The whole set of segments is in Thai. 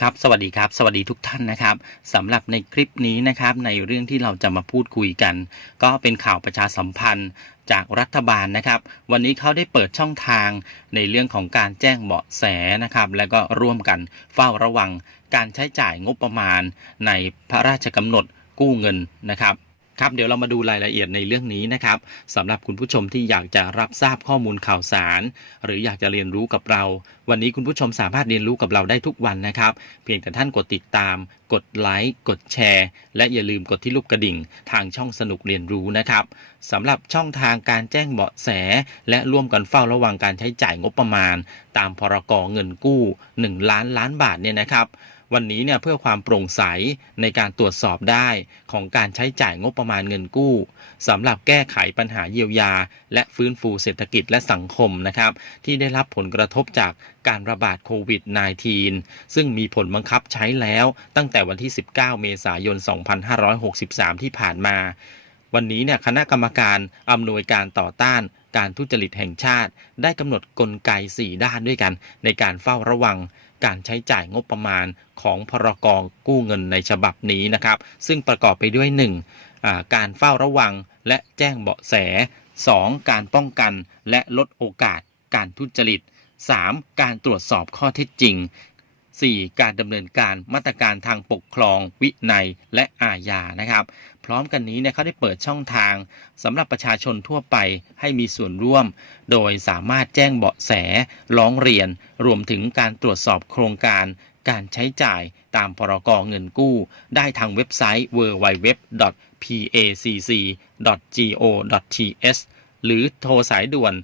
ครับสวัสดีครับ สวัสดีทุกท่านนะครับสำหรับในคลิปนี้นะครับ ในเรื่องที่เราจะมาพูดคุยกัน ก็เป็นข่าวประชาสัมพันธ์จากรัฐบาลนะครับ วันนี้เขาได้เปิดช่องทางในเรื่องของการแจ้งเบาะแสนะครับ แล้วก็ร่วมกันเฝ้าระวังการใช้จ่ายงบประมาณในพระราชกำหนดกู้เงินนะครับ ครับเดี๋ยวเรามาดูรายละเอียดในเรื่องนี้นะครับสำหรับคุณผู้ชมที่อยากจะรับทราบข้อมูลข่าวสาร หรืออยากจะเรียนรู้กับเรา วันนี้คุณผู้ชมสามารถเรียนรู้กับเราได้ทุกวันนะครับ เพียงแต่ท่านกดติดตาม กดไลค์กดแชร์ และอย่าลืมกดที่ลูกกระดิ่ง ทางช่องสนุกเรียนรู้นะครับสำหรับช่องทางการแจ้งเบาะแส และร่วมกันเฝ้าระวังการใช้จ่ายงบประมาณ ตามพรกเงินกู้ 1 ล้านล้านบาทเนี่ยนะครับ วันนี้เนี่ยเพื่อความโปร่งใสในการตรวจสอบได้ของการใช้จ่ายงบประมาณเงินกู้สำหรับแก้ไขปัญหาเยียวยา และฟื้นฟูเศรษฐกิจและสังคมนะครับ ที่ได้รับผลกระทบจากการระบาดโควิด -19 ซึ่งมีผลบังคับใช้แล้วตั้งแต่วันที่ 19 เมษายน 2563 ที่ผ่านมา วันนี้เนี่ยคณะกรรมการอำนวยการต่อต้านการทุจริตแห่งชาติ ได้กำหนดกลไก 4 ด้านด้วยกันในการเฝ้าระวัง การใช้จ่ายงบประมาณของพรกงกู้เงินในฉบับนี้นะครับ ซึ่งประกอบไปด้วย 1. อ่าการเฝ้าระวังและแจ้งเบาะแส 2. การป้องกันและลดโอกาสการทุจริต 3. การตรวจสอบข้อเท็จจริง 4. การดำเนินการมาตรการทางปกครอง วินัยและอาญานะครับ พร้อมกันนี้เนี่ยเขาได้เปิดช่องทางสำหรับประชาชนทั่วไปให้มีส่วนร่วม โดยสามารถแจ้งเบาะแส ร้องเรียน รวมถึงการตรวจสอบโครงการ การใช้จ่ายตามพรกเงินกู้ ได้ทางเว็บไซต์ www.pacc.go.th หรือโทรสายด่วน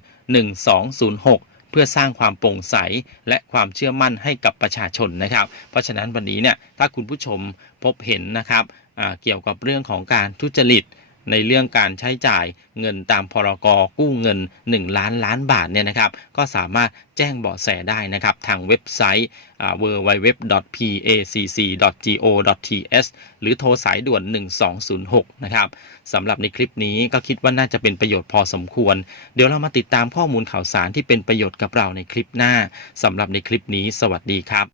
1206 เพื่อสร้างความโปร่งใสและความเชื่อมั่นให้กับประชาชนนะครับ เพราะฉะนั้นวันนี้เนี่ยถ้าคุณผู้ชมพบเห็นนะครับเกี่ยวกับเรื่องของการทุจริต ในเรื่องการใช้จ่ายเงินตามพรกกู้เงิน 1 ล้านล้านบาทเนี่ยนะครับก็สามารถแจ้งเบาะแสได้นะครับทางเว็บไซต์ www.pacc.go.th หรือโทรสายด่วน 1206 นะครับสำหรับในคลิปนี้ก็คิดว่าน่าจะเป็นประโยชน์พอสมควร เดี๋ยวเรามาติดตามข้อมูลข่าวสารที่เป็นประโยชน์กับเราในคลิปหน้าสำหรับในคลิปนี้ สวัสดีครับ